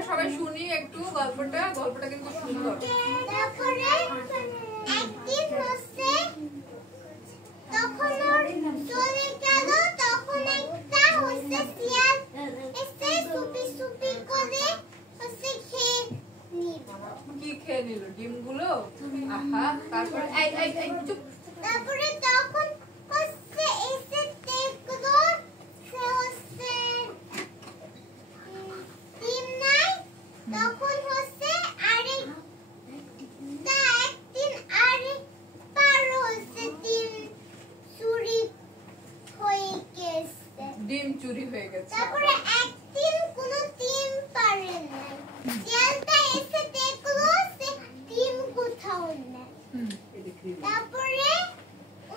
আমরা সবাই শুনি একটু গল্পটা কিন্তু সুন্দর। তারপরে একদিন হচ্ছে তখন ওর চলে গেল, তখন একটা হচ্ছে শিয়াল এসে সুপি সুপি করে হচ্ছে খেয়ে নিল। কি খেয়ে নিল? ডিমগুলো? আহা, তারপর এই চুপ। তারপরে তখন হচ্ছে এসে দেখলো সে হচ্ছে ডিম নাই, তখন হচ্ছে একদিন আরেকবার হচ্ছে ডিম চুরি হয়ে গেছে। ডিম চুরি হয়ে গেছে। তারপরে একদিন কোনো ডিম পারে নাই, শিয়ালটা এসে দেখলো সে ডিম কোথাও নেই। তারপরে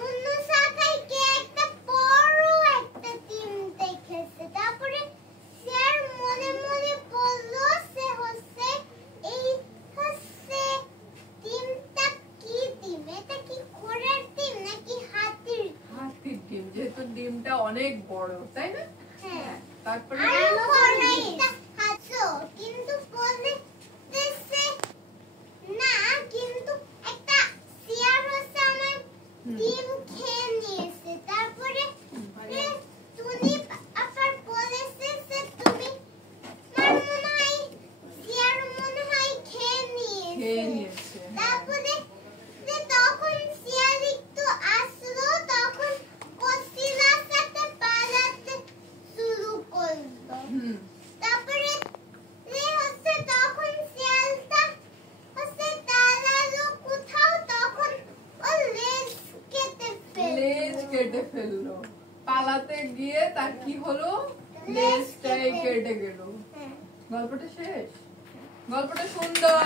অন্য শাখায় গিয়ে একটা বড় একটা ডিম দেখেছে। তারপরে শিয়াল মনে মনে বলল সে হচ্ছে এই হচ্ছে ডিমটা কি ডিম? এটা কি ঘোড়ার ডিম নাকি হাতির? হাতির ডিম, যেহেতু ডিমটা অনেক বড়, তাই না? হ্যাঁ। তারপরে আরো বড় একটা হাঁসও, কিন্তু বলতেছে না, কিন্তু একটা শিয়াল হচ্ছে আমার ডিম খেয়ে নিয়েছে। তারপরে টুনি আবার বলেছে যে তুমি আমার মনে হয় শিয়াল মনে হয় খেয়ে নিয়েছে। তারপরে তখন শিয়াল একটু আসলো, তখন কচিলার সাথে পালাতে শুরু করলো। তারপরে হচ্ছে তখন শিয়ালটা হচ্ছে দাঁড়ালো কোথাও, তখন ও লেজ কেটে ফেললো। পালাতে গিয়ে তার কি হলো? লেজটাই কেটে গেল। গল্পটা শেষ। গল্পটা সুন্দর।